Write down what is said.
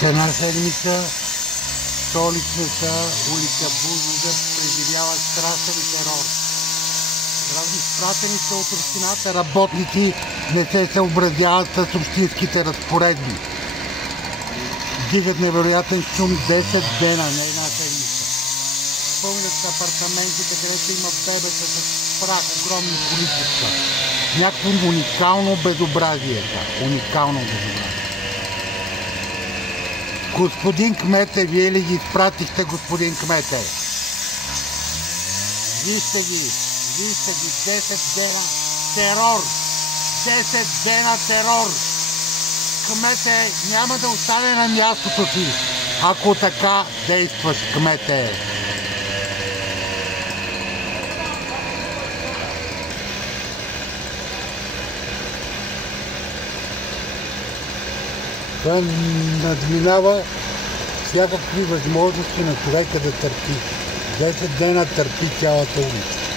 От една седмица столичната улица Бузлуджа преживява страшен терор. Изпратените от общината работници не се съобразяват с общинските разпоредби. Дигат невероятен шум 10 дена, не една седмица. Пълнят апартаментите, където има бебета с прах, огромни количества. Някакво уникално безобразие. Уникално безобразие. Господин кмете, вие ли ги изпратихте, господин кмете? Вижте ги, 10 дена терор! 10 дена терор! Кмете няма да остане на мястото си, ако така действаш, кмете! Това надминава всякакви възможности на човека да търпи. 10 дена търпи цялата улица.